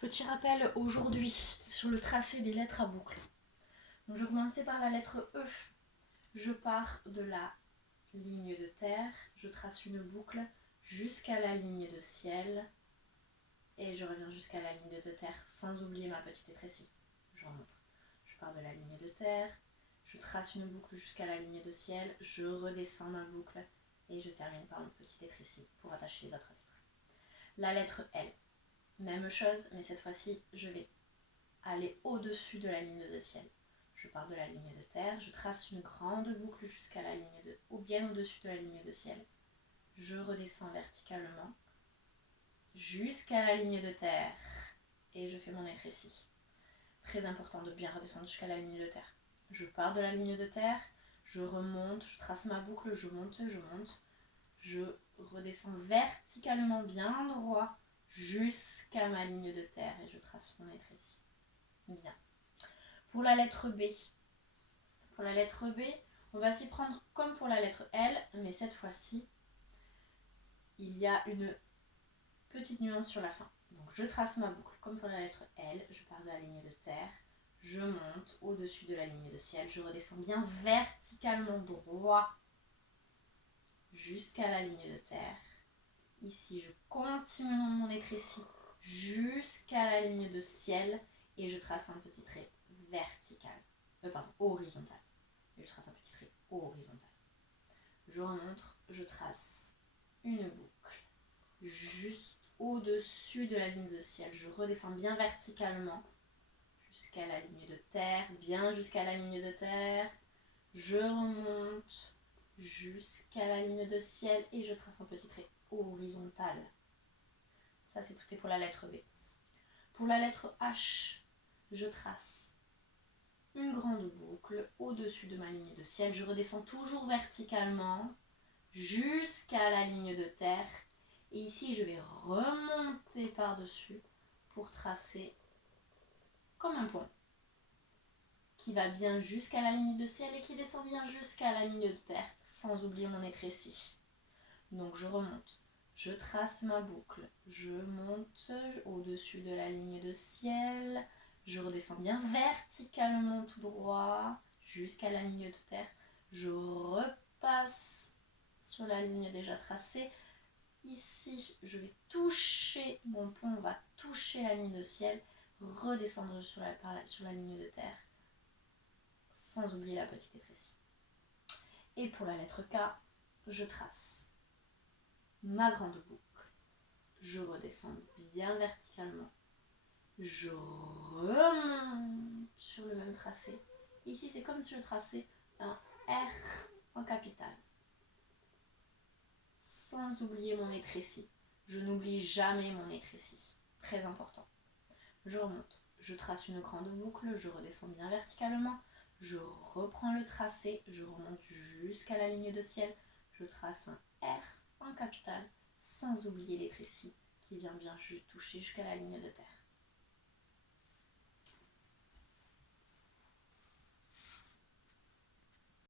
Petit rappel aujourd'hui sur le tracé des lettres à boucle. Donc je vais commencer par la lettre E. Je pars de la ligne de terre, je trace une boucle jusqu'à la ligne de ciel et je reviens jusqu'à la ligne de terre sans oublier ma petite étrécie. Je remonte. Je pars de la ligne de terre, je trace une boucle jusqu'à la ligne de ciel, je redescends ma boucle et je termine par une petite étrécie pour attacher les autres lettres. La lettre L. Même chose, mais cette fois-ci, je vais aller au-dessus de la ligne de ciel. Je pars de la ligne de terre, je trace une grande boucle jusqu'à la ligne de, ou bien au-dessus de la ligne de ciel. Je redescends verticalement jusqu'à la ligne de terre et je fais mon étrécie. Très important de bien redescendre jusqu'à la ligne de terre. Je pars de la ligne de terre, je remonte, je trace ma boucle, je monte, je redescends verticalement bien droit jusqu'à ma ligne de terre et je trace mon étrécie. Bien. Pour la lettre B, on va s'y prendre comme pour la lettre L, mais cette fois-ci, il y a une petite nuance sur la fin. Donc je trace ma boucle comme pour la lettre L, je pars de la ligne de terre, je monte au-dessus de la ligne de ciel, je redescends bien verticalement droit jusqu'à la ligne de terre. Ici, je continue mon étrécie jusqu'à la ligne de ciel et je trace un petit trait vertical, horizontal. Et je trace un petit trait horizontal. Je remonte, je trace une boucle juste au-dessus de la ligne de ciel. Je redescends bien verticalement jusqu'à la ligne de terre, bien jusqu'à la ligne de terre. Je remonte jusqu'à la ligne de ciel et je trace un petit trait horizontal. Ça, c'était pour la lettre B. Pour la lettre H, je trace une grande boucle au-dessus de ma ligne de ciel. Je redescends toujours verticalement jusqu'à la ligne de terre. Et ici, je vais remonter par-dessus pour tracer comme un pont qui va bien jusqu'à la ligne de ciel et qui descend bien jusqu'à la ligne de terre, sans oublier mon étrécie. Donc je remonte, je trace ma boucle, je monte au-dessus de la ligne de ciel, je redescends bien verticalement tout droit jusqu'à la ligne de terre, je repasse sur la ligne déjà tracée. Ici, je vais toucher, mon plomb va toucher la ligne de ciel, redescendre sur la ligne de terre, sans oublier la petite étrécie. Et pour la lettre K, je trace ma grande boucle. Je redescends bien verticalement. Je remonte sur le même tracé. Ici, c'est comme si je traçais un R en capitale. Sans oublier mon étrécie. Je n'oublie jamais mon étrécie. Très important. Je remonte. Je trace une grande boucle. Je redescends bien verticalement. Je reprends le tracé. Je remonte jusqu'à la ligne de ciel. Je trace un R en capitale. Sans oublier l'étrécie qui vient bien toucher jusqu'à la ligne de terre.